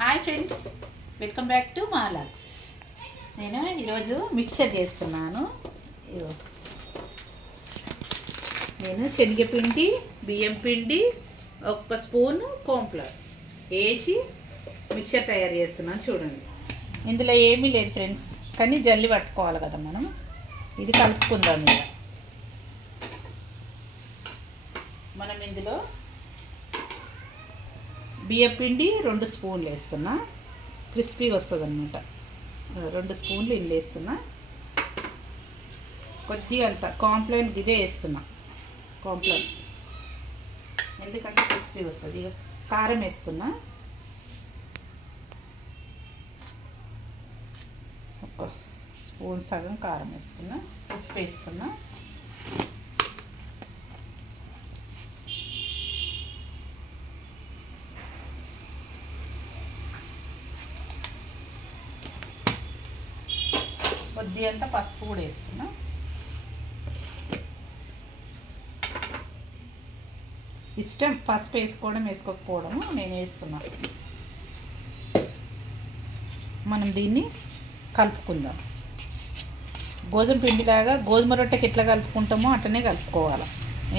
Hi friends, welcome back to మా vlogs. నేను ఈరోజు మిక్చర్ చేస్తున్నాను. నేను శనగపిండి, బియ్యం పిండి, ఒక స్పూను కార్న్‌ఫ్లోర్ వేసి మిక్చర్ తయారు చేస్తున్నాను. చూడండి, ఇందులో ఏమీ లేదు ఫ్రెండ్స్, కానీ జల్లి పట్టుకోవాలి కదా మనం. ఇది కలుపుకుందాం. ఇక మనం ఇందులో బియ్యం పిండి 2 స్పూన్లు వేస్తున్నా, క్రిస్పీగా వస్తుంది అన్నమాట. 2 స్పూన్లు ఇల్లు వేస్తున్నా. కొద్దిగా అంత కార్న్‌ఫ్లోర్ ఇదే వేస్తున్నా, కార్న్‌ఫ్లోర్, ఎందుకంటే క్రిస్పీగా వస్తుంది. ఇక కారం వేస్తున్నా, ఒక స్పూన్ సగం కారం వేస్తున్నా. ఉప్పు వేస్తున్నా. కొద్దిగా అంతా పసుపు కూడా వేస్తున్నా. ఇష్టం పసుపు వేసుకోవడం వేసుకోకపోవడము, నేను వేస్తున్నా. మనం దీన్ని కలుపుకుందాం. గోధుమ పిండిలాగా గోధుమ రొట్టెకి ఎట్లా కలుపుకుంటామో అట్లనే కలుపుకోవాలి,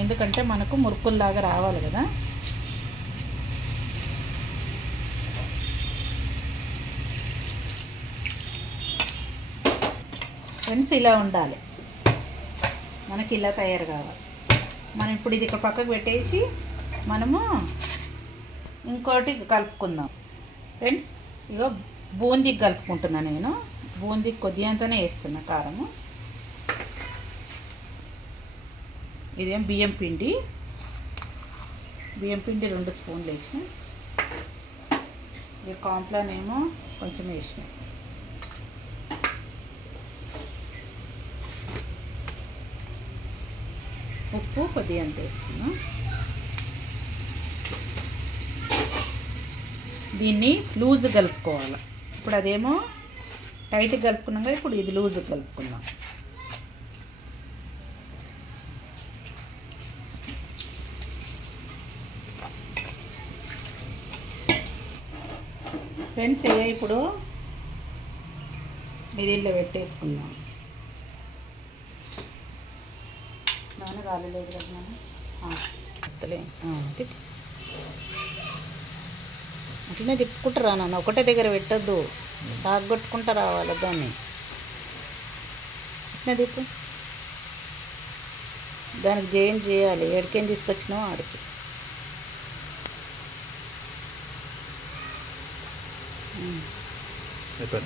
ఎందుకంటే మనకు మురుకుల్లాగా రావాలి కదా. ఫ్రెండ్స్, ఇలా ఉండాలి, మనకి ఇలా తయారు కావాలి. మనం ఇప్పుడు ఇది ఒక పక్కకు పెట్టేసి మనము ఇంకోటి కలుపుకుందాం. ఫ్రెండ్స్, ఇగో బూందీకి కలుపుకుంటున్నా. నేను బూందీకి కొద్దిగా అంతనే వేస్తున్నా కారము. ఇదేం బియ్యం పిండి 2 స్పూన్లు వేసిన. ఇక కార్న్‌ఫ్లోర్ ఏమో కొంచెం వేసిన. ఉప్పు కొద్దిగా అంత వేస్తున్నా. దీన్ని లూజ్ కలుపుకోవాలి. ఇప్పుడు అదేమో టైట్ కలుపుకున్నాం కదా, ఇప్పుడు ఇది లూజ్ కలుపుకుందాం. ఫ్రెండ్స్, ఇప్పుడు ఇది ఇలా పెట్టేసుకుందాం. నాన్న కాలేదు కదా నాన్న, అట్లనే తిప్పుకుంటారా నాన్న, ఒకటే దగ్గర పెట్టద్దు, సాగొట్టుకుంటా రావాలి దాన్ని. అట్లనే తిప్పు, దానికి జాయిన్ చేయాలి. ఎడికేం తీసుకొచ్చినావు ఆడికి.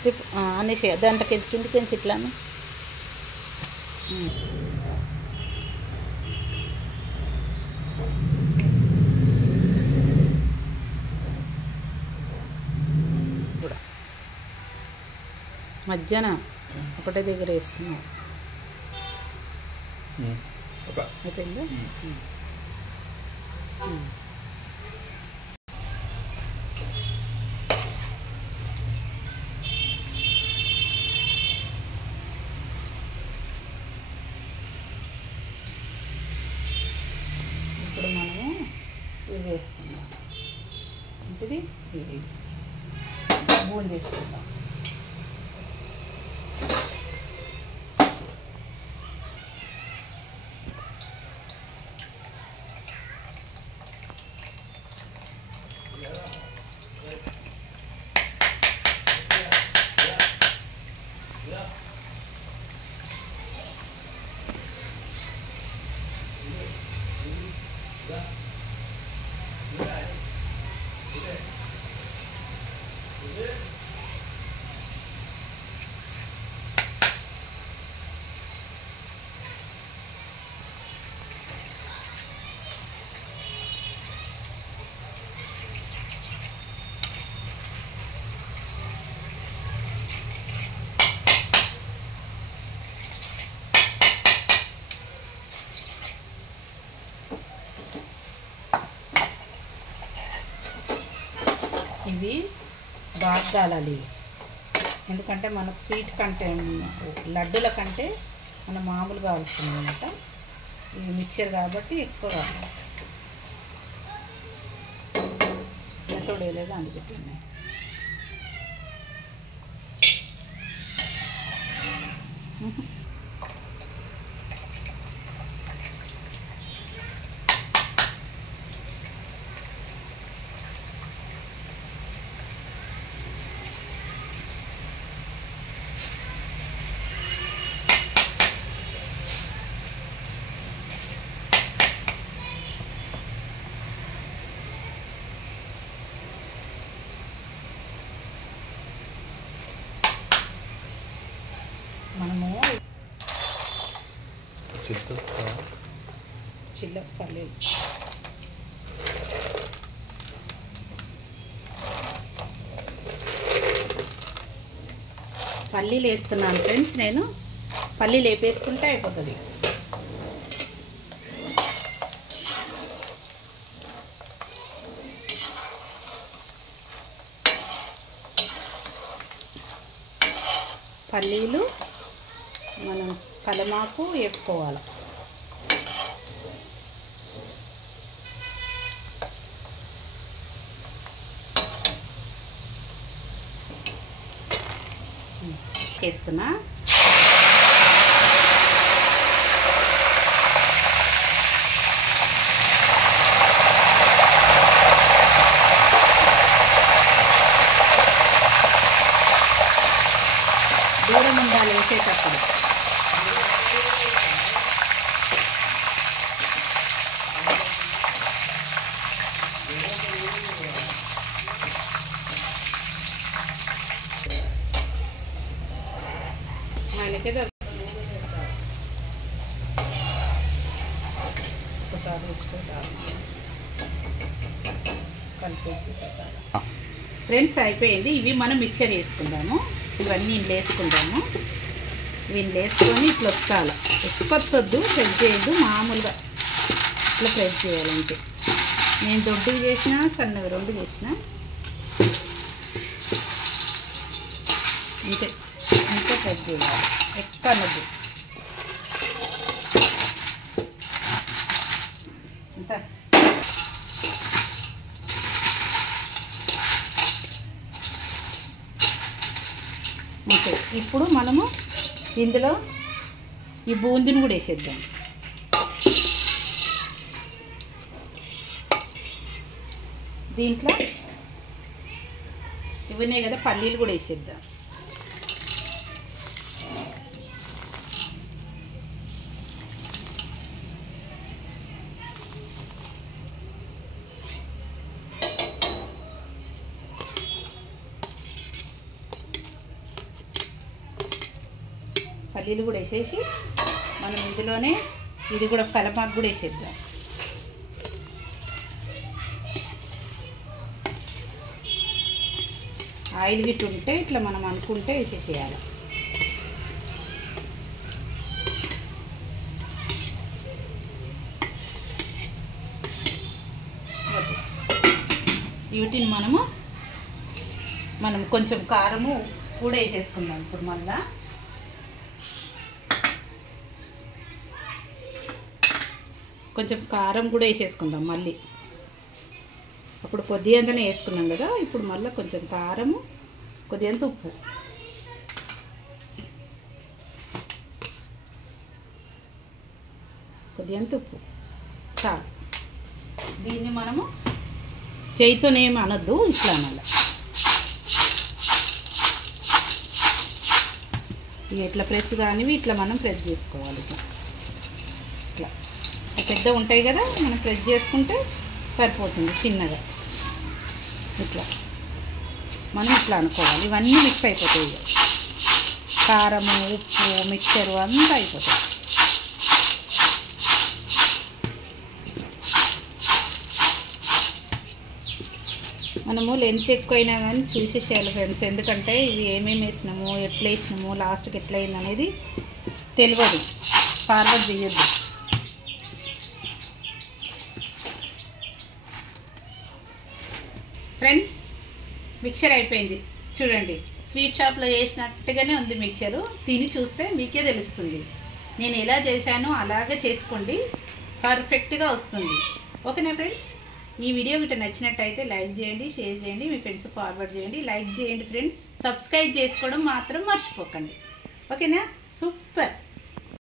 తిప్పు అనేసి దాంట్లోకి కిందికి ఇట్లాను. మధ్యాహ్నం ఒకటే దగ్గర వేస్తున్నాం. అయిపోయిందా? ఇప్పుడు మనము ఇవి వేసుకుందాం. ఇంటిది ఇది బూందీ వేసుకుందాం. ఇవి బాగా కాలాలి, ఎందుకంటే మనకు స్వీట్ కంటే లడ్డూల కంటే మనం మామూలుగా కావాల్సింది అన్నమాట. ఇది మిక్చర్ కాబట్టి ఎక్కువ కావాలి. సోడా వేయలేదు అందుకు పెట్టినాయి. మనము చిల్ల పల్లీలు పల్లీలు వేస్తున్నాను ఫ్రెండ్స్. నేను పల్లీలు వేపేసుకుంటే అయిపోతుంది. పల్లీలు మనం కలమాకు వేపుకోవాలి. వేస్తున్నా. దూరం ఉండాలి వేసేటప్పుడు. మనకి ఫ్రెండ్స్ అయిపోయింది. ఇవి మనం మిక్చర్ వేసుకుందాము. ఇవన్నీ ఇంట్లో వేసుకుందాము. వీళ్ళు వేసుకొని ఇట్లా వస్తాలి. ఎక్కువ వద్దు, ఫ్రెష్ చేయొద్దు, మామూలుగా ఇట్లా ఫ్రెష్ చేయాలంటే. నేను దొడ్డుగా చేసిన, సన్నగా రెండు చేసిన, అంతే. ఇంకా ఫ్రెష్ చేయాలి, ఎక్కువ అనద్దు. అంతా అంతే. ఇప్పుడు మనము ఇందులో ఈ బూందీని కూడా వేసేద్దాం. దీంట్లో ఇవన్నీ కదా పల్లీలు కూడా వేసేద్దాం. పల్లీలు కూడా వేసేసి మనం ఇందులోనే ఇది కూడా కలపాకు కూడా వేసేద్దాం. ఆయిల్ గిట్టు ఉంటే ఇట్లా మనం అనుకుంటే వేసేసేయాలి. వీటిని మనం కొంచెం కారము కూడా వేసేసుకుందాం. ఇప్పుడు మళ్ళా కొంచెం కారం కూడా వేసేసుకుందాం మళ్ళీ. అప్పుడు కొద్దిగంతనే వేసుకున్నాం కదా, ఇప్పుడు మళ్ళీ కొంచెం కారము, కొద్దిగంత ఉప్పు. కొద్దిగంత ఉప్పు చాలు. దీన్ని మనము చేయితోనేమి అనొద్దు, ఇట్లా అనాలి. ఇట్లా ప్రెస్ కానివి ఇట్లా మనం ప్రెస్ చేసుకోవాలి. ఇట్లా పెద్ద ఉంటాయి కదా, మనం ప్రెస్ చేసుకుంటే సరిపోతుంది. చిన్నగా ఇట్లా మనం ఇట్లా అనుకోవాలి. ఇవన్నీ మిక్స్ అయిపోతాయి. కారము, ఉప్పు, మిక్చరు అంతా అయిపోతాయి. మనము లెంత్ ఎక్కువైనా కానీ చూసేసేయాలి ఫ్రెండ్స్. ఎందుకంటే ఇవి ఏమేమి వేసినాము, ఎట్లా వేసినాము, లాస్ట్కి ఎట్లా అయింది అనేది తెలియదు. ఫార్వర్డ్ చేయొద్దు. ఫ్రెండ్స్ మిక్చర్ అయిపోయింది చూడండి. స్వీట్ షాప్లో చేసినట్టుగానే ఉంది మిక్చరు. తిని చూస్తే మీకే తెలుస్తుంది. నేను ఎలా చేశానో అలాగే చేసుకోండి, పర్ఫెక్ట్గా వస్తుంది. ఓకేనా ఫ్రెండ్స్? ఈ వీడియో మీకు నచ్చినట్టయితే లైక్ చేయండి, షేర్ చేయండి, మీ ఫ్రెండ్స్ ఫార్వర్డ్ చేయండి. లైక్ చేయండి ఫ్రెండ్స్. సబ్స్క్రైబ్ చేసుకోవడం మాత్రం మర్చిపోకండి. ఓకేనా? సూపర్.